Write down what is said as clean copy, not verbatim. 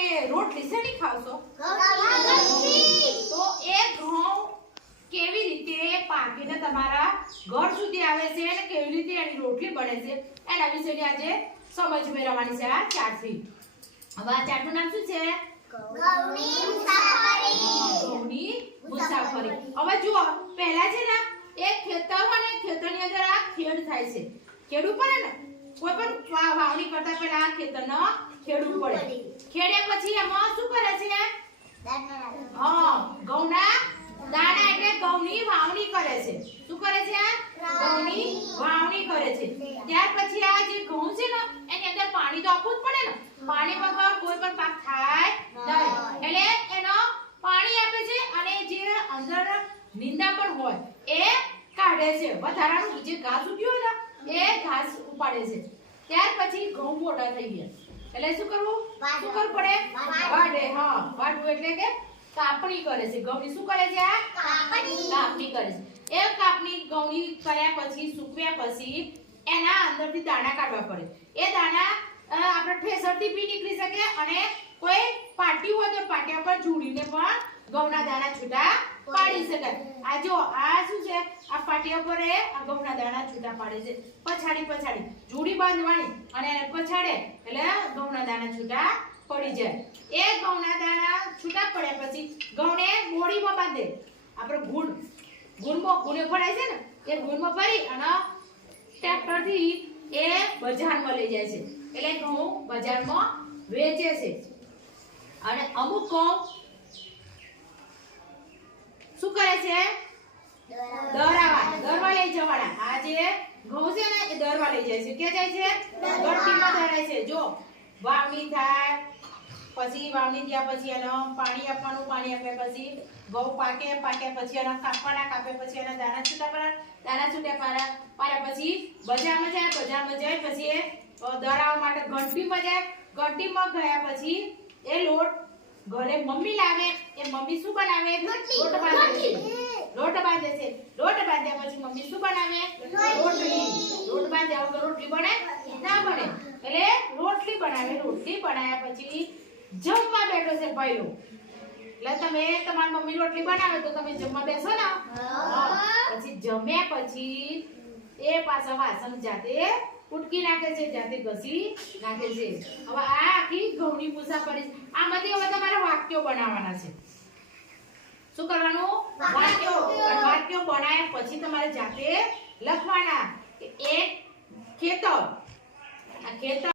તમે રોટલી શેની ખાવશો? તો એ ઘઉં કેવી રીતે પાકીને તમારા ઘર સુધી આવે છે અને કેવી રીતે એની રોટલી બને છે એના વિશેની આજે સમજ મેળવવાની છે આ ચાર્ટથી. હવે આ ચાર્ટનું નામ શું છે? ઘઉંની મુસાફરી. હવે જુઓ પહેલા છે ને એક ખેતર હોય ને ખેતરની અંદર આ ખેડ થાય છે. ખેડવું પડે ને કોઈ પણ વાવણી કરતા પહેલા આ ખેતરનો ખેડવું પડે. ખેડ્યા પછી એમાં શું કરે છે? ઘઉંના દાણા એટલે ઘઉંની વાવણી કરે છે. શું કરે છે? ઘઉંની વાવણી કરે છે. ત્યાર પછી આ જે ઘઉં છે ને એની અંદર પાણી તો આપવું જ પડે ને. પાણી વગર કોઈ પણ પાક થાય નહીં. એટલે એનો પાણી આપે છે અને જે અંદર નીંદા પણ હોય એ કાઢે છે. વધારાનું જે ઘાસ ઉગ્યું હોય ને એ ઘાસ ઉપાડે છે. ત્યાર પછી ઘઉં મોટા થઈ ગયા એટલે શું કરવું? શું કરવું પડે? વાઢે. વાઢવું એટલે કે કાપણી કરે છે. ઘઉંની શું કરે છે? કાપણી કરે છે. એ કાપણી ઘઉંની કર્યા પછી સૂકવ્યા પછી એના અંદરથી દાણા કાઢવા પડે. એ દાણા આપણે ઠેસરથી બી નીકળી શકે અને કોઈ પાટી હોય તો પાટિયા પર જોડીને પણ ઘઉંના દાણા છૂટા પાડી શકાય. આ જો આ શું છે? આ પાટિયા પર એ ઘઉંના દાણા છૂટા પાડે છે. પછાડી જોડી બાંધવાની અને એને પછાડે એટલે ઘઉંના દાણા છૂટા પડી જાય. એ ઘઉંના દાણા છૂટા પડ્યા પછી ઘઉંને બોડીમાં બાંધે. આપણે ગુણમાં ભરાય છે ને એ ગુણમાં ભરી અને ટ્રેક્ટરથી એ બજારમાં લઈ જાય છે. એટલે ઘઉં બજારમાં વેચે છે. અને અમુક ઘઉં શું કરે છે? દરવા લઈ જવાના. આ જે ઘઉં છે ને એ દરવા લઈ જાય છે. કે જાય છે? ગળતીમાં દરાય છે. જો વાવણી થાય પછી વાવણી થયા પછી એનો પાણી આપવાનું. પાણી આપ્યા પછી ઘઉં પાક્યા પછી એનો કાપે પછી એના દાણા છૂટા પાડ્યા પછી બજારમાં જાય પછી એ દરાવવા માટે ઘંટીમાં જાય. ઘંટીમાં ગયા પછી એ લોટ ઘરે મમ્મી લાવે. એ મમ્મી શું બનાવે? લોટ બાંધે છે. લોટ બાંધ્યા પછી મમ્મી શું બનાવે? રોટલી. લોટ બાંધ્યા વગર રોટલી બને ના બને. એટલે રોટલી બનાવે. રોટલી બનાવ્યા પછી જમવા બેઠો છે પહેલો. એટલે તમે તમારી મમ્મી રોટલી બનાવે તો તમે જમવા બેસો ને. પછી જમ્યા પછી એ પાછા વાસણ જાતે ઉટકી નાખે છે, જાતે ઘસી નાખે છે. હવે આ આખી ઘઉંની મુસાફરી. આમાંથી હવે તમારે વાક્યો બનાવવાના છે. શું કરવાનું? વાક્યો બનાવ્યા પછી તમારે જાતે લખવાના. એક ખેતર, આ ખેતર